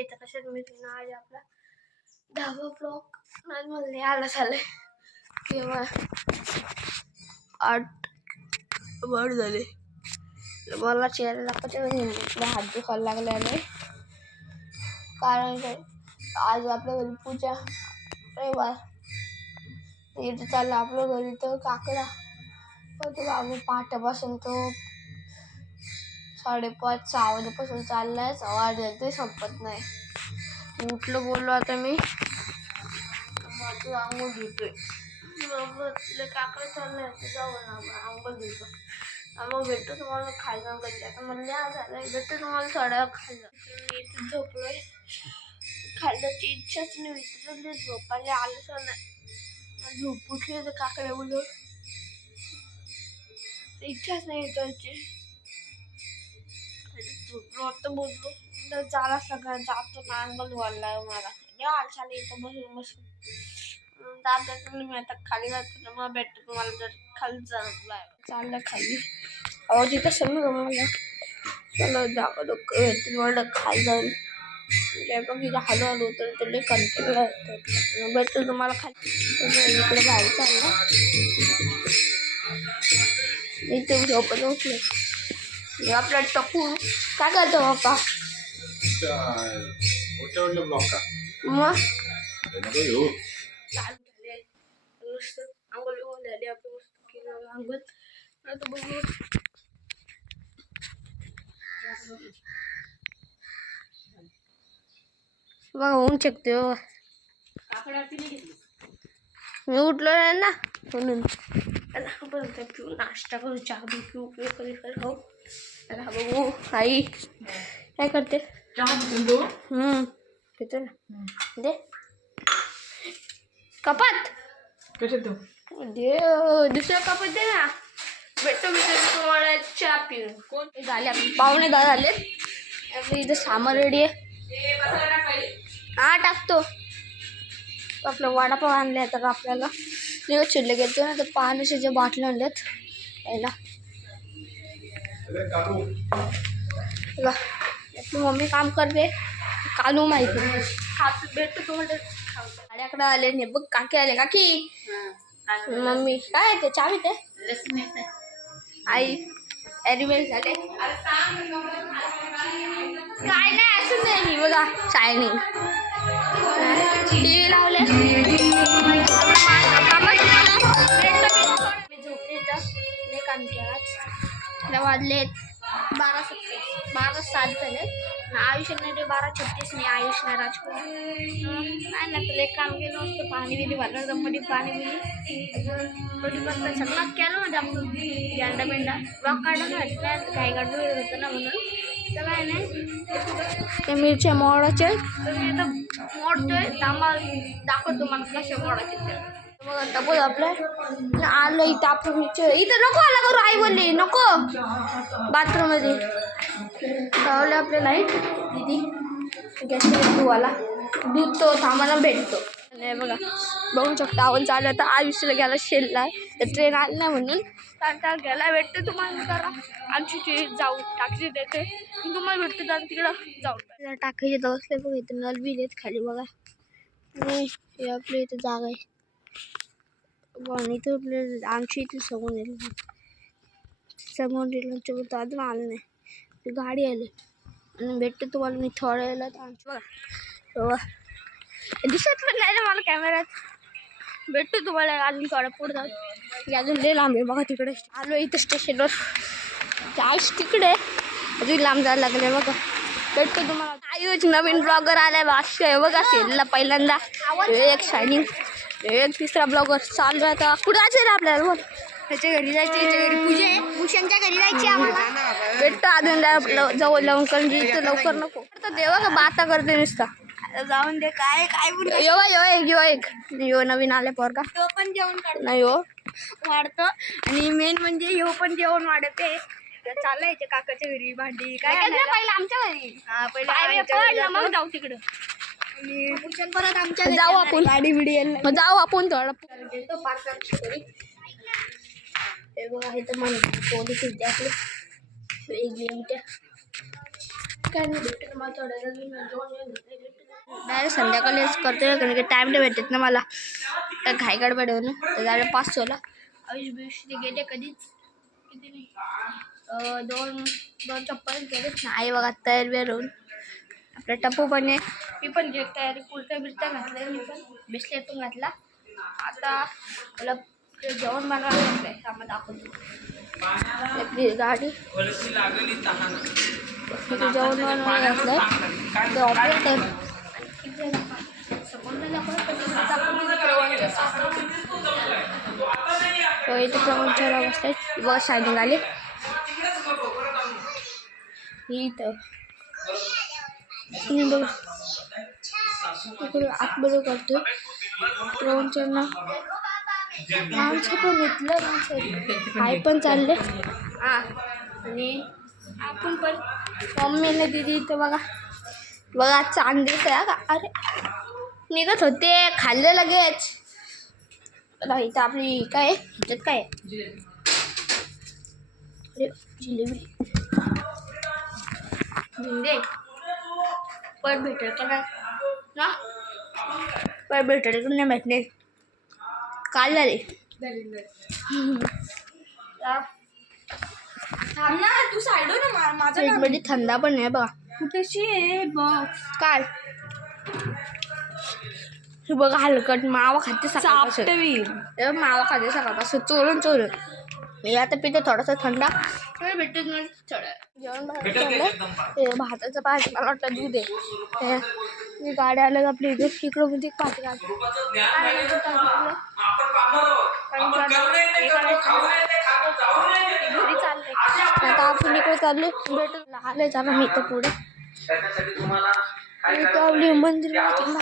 येतं कशात मी आज आपला 10वा ब्लॉग आज मला लिहायला झालंय किंवा 8 वर झाले. मला चेहरा दाखवते हात दुखायला लागल्याने कारण आज आपल्या घरी पूजा रविवार इथे चाललं आपल्या घरी तर काकडा तो बाबू पहाटेपासून तो 5:30-6 वाजेपासून चाललाय. 6:30 ते संपत नाही. उठलं बोललो आता मी माझं आंघोळ धुतोय काकडा चाललाय जाऊ ना आंघोळ धुतो. मग भेटतो तुम्हाला खायला कधी आता मला झालं भेटतो तुम्हाला थोड्या खायला इथे झोपलोय. खायची इच्छाच नाही विचारली झोपायला आलंच नाही. झोप उठली तर काकडे बोलून इच्छाच नाही त्याची झोपलो बोललो झाला सगळं जातो ना अंगण वाढलाय मला आलशाला इथं बसून बसून जात मी आता खाली जातो मग भेटतो तुम्हाला जर खाली चाललं खाली आवाज येत असेल ना मला चला जावं लोक भेटतो खाली जाऊन बघ इथं हळूहळू उतरतो लय कंटाळा येतो. भेटतो तुम्हाला खाली इकडे बाहेर चाललं मी ते झोपत उठले आपला टकू काय करतो बाप्पा मग आंघोळ झाली आपली आंघोळ बघू बघा होऊन शकते मी उठलो नाही ना म्हणून पिऊ नाश्ता करू चहा पिऊ कधी खाऊ बघू आई काय करते पितो ना दे कपात कसे तू दे दुसऱ्या कपात दे ना भेटतो मी तुम्हाला चहा पिऊन कोण झाले आपले पाहुणे झाले आपली इथं सामान रेडी आहे. हा टाकतो आपलं वडापाव आणले तर आपल्याला दिवस चिडले घेतो ना तर पाण्याचे जे बाटल्या आणल्यात यायला आपली मम्मी काम करते कालू माहिती खात भेटतो तुम्हाला गाड्याकडे आले नाही बघ काकी आले काकी मम्मी काय ते चावी ते आई ॲनिमल झाले काय नाही असंच आहे बघा शायनिंग टी व्ही लावले मी झोपले तर काम केला आज वाजले 12:07 झाले आयुष नाही रे 12:36 नाही आयुष नाही राजकुमार नाही ना तुला एक काम केलं असतं पाणी बिली भरलं जमध्ये पाणी बिली कधी बघता सगळं केलं म्हणजे आपण गेंडा बेंडा वाघ काढून घातलं काही काढून होतं ना म्हणून तर काय नाही ते मिरच्या मोडाचे तर मी आता मोडतोय दाखवतो मला कशा मोडायचे ते बघा टपोज आपलं आलं इथं आपण इथं नको आला करू आई बोलली नको बाथरूम मध्ये लावले आपले लाईट दिदी गॅस धुवाला दूध तो सामाना भेटतो आणि बघा बघू शकता आपण चालू तर आयुष्याला गेला शेलला तर ट्रेन आली नाही म्हणून तर गेला भेटतो तुम्हाला करा आमची जाऊ टाकी देते तुम्हाला भेटतो तर तिकडं जाऊ टाकायचे दवसले बघ इथं नल बिल येत खाली बघा आणि हे आपल्या इथं जागा आहे पण इथं आपल्या आमची इथे समोर येईल तर अजून आलं नाही गाडी आली आणि भेटतो तुम्हाला मी थोड्या वेळेला आमचं बघा दिसत पण नाही ना मला कॅमेऱ्यात भेटतो तुम्हाला अजून थोडा पुढे जाऊन अजून लय लांब आहे बघा तिकडे आलो इथं स्टेशनवर जायच तिकडे अजून लांब जायला लागले बघा भेटतो तुम्हाला आयुष नवीन ब्लॉगर आलाय भाष्य आहे बघा शेलला पहिल्यांदा एक शायनिंग एक तिसरा ब्लॉगर चालू आहे आता कुठं जायचं रे आपल्याला बोल त्याच्या घरी जायचं त्याच्या घरी पूजा आहे भूषणच्या घरी जायची आम्हाला भेटतो अजून जवळ लावून कारण इथं लवकर नको तर देवा का बाता करते नुसता जाऊन दे काय काय यो नवीन आले पोरगा तो पण जेवण नाही हो वाढतो आणि मेन म्हणजे यो पण जेवण वाढते चाललंय काकाच्या घरी भांडी काय पहिलं आमच्या घरी पहिले मग जाऊ तिकडं भूषण परत आमच्या जाऊ आपण गाडी बिडी जाऊ आपण थोडं हे बघा इथं मन पोलीस आपले एक मिनिट काय नाही भेटत मला डायरेक्ट संध्याकाळीच करतोय कारण की टाइम नाही भेटत ना मला तर घाई गडबड होऊन तर डायरेक्ट 5:00 आयुष बियुष ते गेले कधीच किती नाही दोन चप्पल गेले नाही बघा तयार वेळ होऊन आपला टप्पू पण आहे मी पण जे तयारी कुर्त्या बिर्त्या घातल्या मी पण बिस्लेटून घातला आता मला जेवण बनवायला लागलंय त्यामध्ये दाखवतो आपली गाडी जेवण बनवायला घातलंय ते ऑपरेटर इथे प्रवंचला बसलाय बघा शायनिंग आली इथं आतबरोबर करतोय प्रवंचना माणसं पण घेतलं आई पण चालले आणि आपण पण मम्मीने दिदी इथं बघा चांदीच आहे का अरे निघत होते खाल्लं लगेच इथं आपली काय ह्याच्यात काय अरे जिलेबी जिंदे पर भेटेल का ना पर भेटेल का नाही भेटले काल झाले तू साईड ना माझ्या मध्ये थंडा पण आहे बघा कुठेशी आहे बघ काय हे बघा हलकट मावा खाते सकाळपासून मावा खाते सकाळपासून चोरून मी आता पिते थोडासा थंडा भेटत नाही जेवण बनवलं भाताचं पाणी मला वाटतं दूध आहे गाड्या आल्या आपली इकडं मध्ये पाठी घरी चालले आता आपण इकडे चालले भेटून आले जाणार मी तर पुढे आपली मंदिर गाड्याची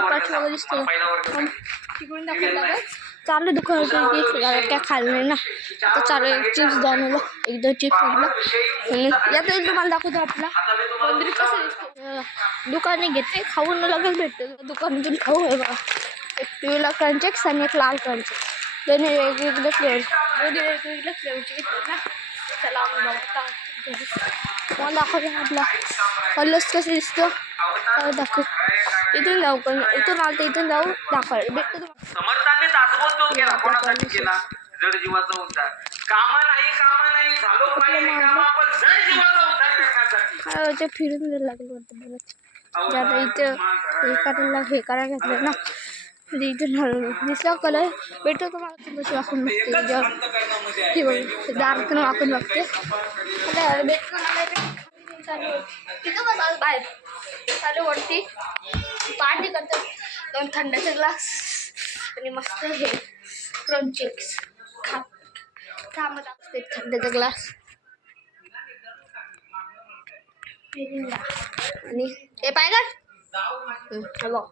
पाठीमागं दिसतो तिकडून दाखवला चालू दुकान काय खाल्लं नाही ना तर चालू चिप्स जाणवलं एकदा चिप्स आणलं यात तुम्हाला दाखवतो आपला मंदिर कसं दिसतो दुकाने घेते खाऊन लगेच भेटतं दुकानातून खाऊ आहे बघा एक पिवळा क्रंचेक्स आणि एक लाल क्रंचेक्स दोन्ही वेगवेगळे फ्लेवर वेगवेगळ्या फ्लेवरचे घेतले ना चला आम्ही बघता मला दाखवतो आपला कलर्स कसं दिसतो दाखव इथून जाऊ पण इथून आलं तर इथून जाऊ दाखवायला भेटतो समर्थाने दासबोध केला कोणासाठी केला जड जीवाचा उद्धार कामा नाही झालो पाहिजे कामा पण जड जीवाचा उद्धार करण्यासाठी काय होतं फिरून जायला लागलं वाटतं बरंच आता इथं हे करायला घेतलं ना इथून दिसला कलर भेटतो तुम्हाला कशी वाकून बघते जेव्हा हे बघ दारातून वाकून बघते भेटतो चालू तिथं बस बाहेर चालू वरती पार्टी करतात दोन थंडाचे ग्लास आणि मस्त हे क्रंचेक्स खामत असते थंडाचा ग्लास आणि हे पाहिजे बघ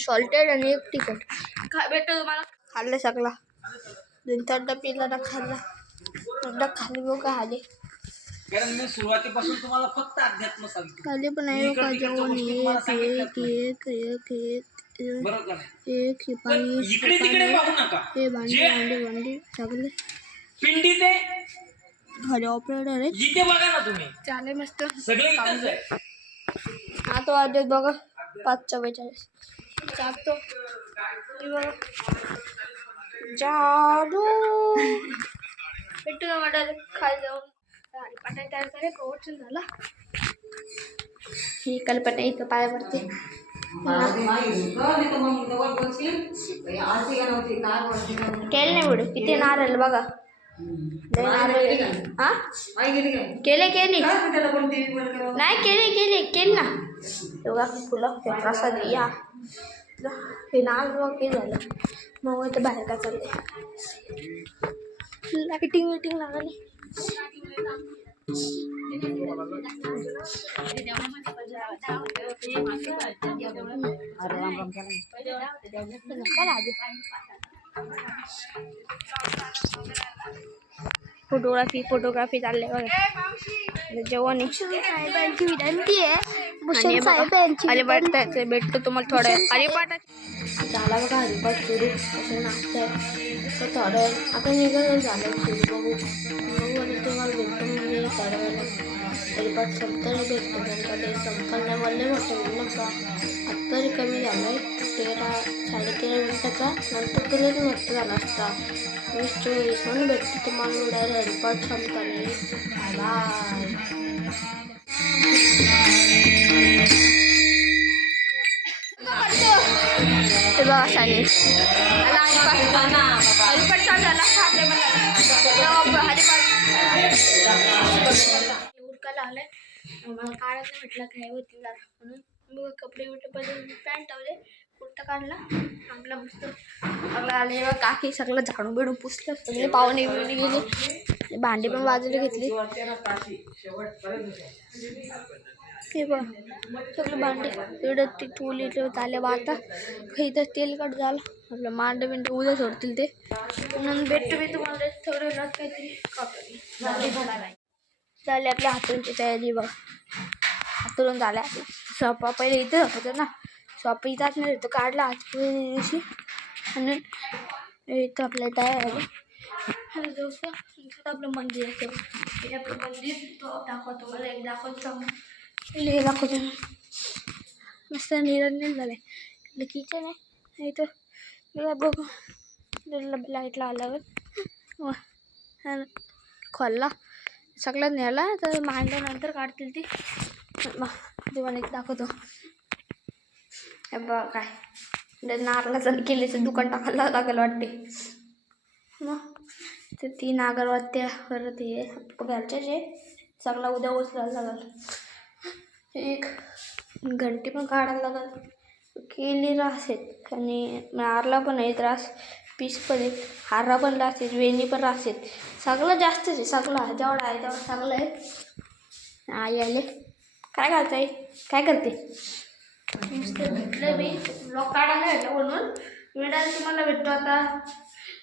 सॉल्टेड आणि एक तिखट भेटतो तुम्हाला खाल्लं सगळा दोन थंड पिला ना खाल्ला खाली बघ आले कारण मी सुरुवातीपासून तुम्हाला फक्त अध्यात्म सांगतो खाली पण आहे का जेवण एक हे पाणी इकडे तिकडे पाहू नका हे भांडी सगळे पिंडी ते घरी ऑपरेटर आहे इथे बघा ना तुम्ही चालेल मस्त सगळे इथंच आहे आता वाजत बघा 5:44 जातो जादू भेटू वाटायला खाली जाऊन पाटा तयार करे कोवचून झाला ही कल्पना इथं पाय पडते केले नाही पुढे किती नारळ बघा हा केले नाही केले ना तेव्हा फुलं प्रसाद या हे नारळ हे झालं मग इथं बाहेर का चालले लाईटिंग लागली फोटोग्राफी चालले जेवण साहेबांची विनंती आहे अरे भेटतो तुम्हाला थोड्या हरिपाठ झाला बघा हरिपाठ सुरू असं नाचतंय तर थोडं आता निघत झालं सुरू बघू तुम्हाला भेटतो म्हणजे थोड्या वेळाला हरिपाठ संपताना भेटतो कारण का ते संपताना मला मोठं म्हणलं का आता तरी कमी झालं आहे 13-13.5 मिनटाचा नंतर तुलाच मोठं झाला असता 20-24 म्हणून भेटतो तुम्हाला डायरेक्ट हरिपाठ संपताना बाय ते बघा शाळेत मला हरिपाठ चालू झाला उरकायला आलंय मला काढायचं म्हटलं काय होती जरा म्हणून मग कपडे बिपडे बदलून पॅन्ट टावले कुर्ता काढला आपला मस्त आपला आले काकी सगळं झाडून बिडून पुसलं सगळे पाहुणे बिवणे गेले भांडी पण बाजूला घेतली हे बघ सगळं भांडे एवढं ती ठेवली आल्या बा आता इथं तेलकट झालं आपलं मांड बिंड उद्या सोडतील ते म्हणून भेटतो मी तुम्हाला थोडं काहीतरी झाले आपल्या हातूनची तयारी बघ हातून झाल्या स्वपा पहिले इथं होतं ना स्वपा इथंच नाही तो काढला आज दिवशी आणि इथं आपल्या तयार आले आणि जसं आपलं मंदिर असतं हे आपलं मंदिर तो दाखवतो मला एक दाखवतो हे दाखवतो मस्त निरंजन झालं आहे किचन आहे इथं बघू लाईट लावल्यावर खोलला सगळं न्यायला तर मांडल्यानंतर काढतील ती तुम्हाला एक दाखवतो हे बघ काय नारळाचं केलीचं दुकान टाकायला लागेल वाटते मग ते 3 अगरबत्त्या परत हे घरच्याच आहे चांगला उद्या उचलायला लागेल एक घंटी पण काढायला लागेल केली रास आहेत आणि नारला पण आहे त्रास पीस पण आहेत हारा पण रास आहेत वेणी पण रास आहेत सगळं जास्तच आहे सगळं जेवढं आहे तेवढं सगळं आहे आई आले काय घालताय काय करते नुसतं भेटलं मी ब्लॉग काढायला भेटलं म्हणून मी डायरेक्ट तुम्हाला भेटतो आता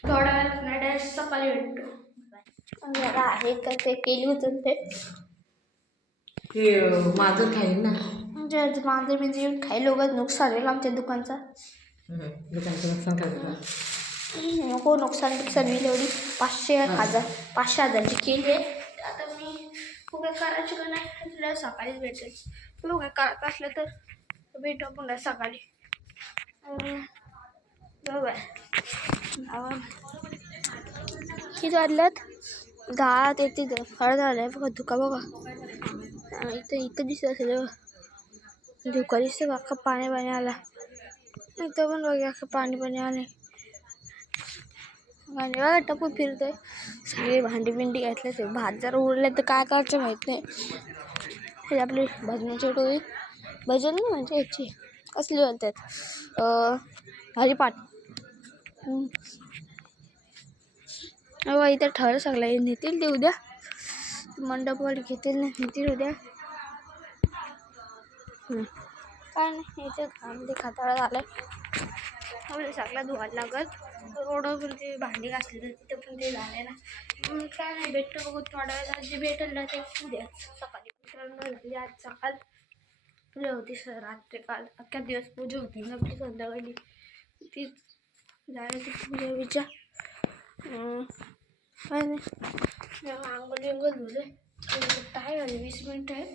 थोड्या वेळात नाही डायरेक्ट सकाळी भेटतो जरा आहे का ते केली होतं ते माझं खाईल ना म्हणजे माझं म्हणजे येऊन खायला वगैरे नुकसान होईल आमच्या दुकानचा दुकानचं नुकसान करायचं नको नुकसान होईल एवढी 500,000ची केली आहे आता मी काय करायची का नाही तुला सकाळीच भेटेल तू काय करत असलं तर भेटू आपण सकाळी बरोबर किती वाजल्यात 10 ते 10 झालं आहे बघा धुका बघा इथं दिसत असेल धुका दिसतं अख्खा पाणी आला इथं पण बघा अख्खं पाणी आले आणि बघा टप्पू फिरतोय सगळे भांडी बिंडी घातले ते भात जर उरले तर काय करायचं माहीत नाही हे आपली भजनाची टोळी भजन नाही म्हणजे याची कसली बोलतात हरिपाठ इथं ठर सगळं नेतील ते उद्या मंडपवर घेतील ना नेतील उद्या काय नाही याचं काम ते खताळा झालं आहे सगळं धुवायला लागत रोडवर ते भांडी घासली तर तिथं पण ते झाले ना काय नाही भेटतं बघू थोड्या वेळा जे भेटेल ना ते उद्या सकाळी झाली आज सकाळ पूजा होती रात्री काल अख्ख्या दिवस पूजा होती ना आपली संध्याकाळी ती जायची पूजा विचार काय नाही आंघोळ धुले काय झाले 20 मिनटं आहे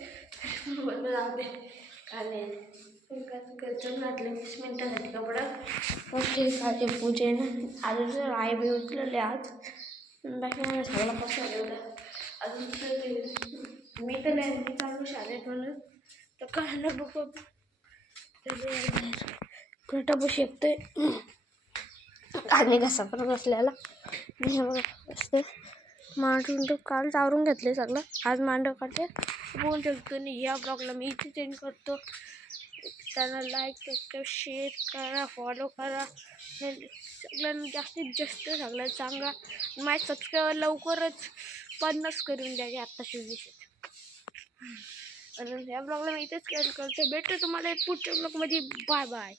बोललं जाऊ दे काय नाही घातले 20 मिनटासाठी कपड्यात ओके काय पूजे ना आज आई बी उचलले आज बाकी मला सगळा पसंत एवढं अजून मी तर नाही चालू शाळेत म्हणून तर कळलं बघू टपू शकतोय आणि कसा पण बसल्याला हे बघा असते मांडून तो काल चावरून घेतले सगळं आज मांडव काढते बोलून ठेवतो आणि या ब्लॉगला मी इथे चेंज करतो त्यांना लाईक सबस्क्राईब शेअर करा फॉलो करा सगळ्यांना जास्तीत जास्त सगळ्यात सांगा माझे सबस्क्रायबर लवकरच 50 करून द्या आत्ताशी 20 आणि या ब्लॉगला मी इथेच चेंज करतो भेटतो तुम्हाला पुढच्या ब्लॉगमध्ये बाय बाय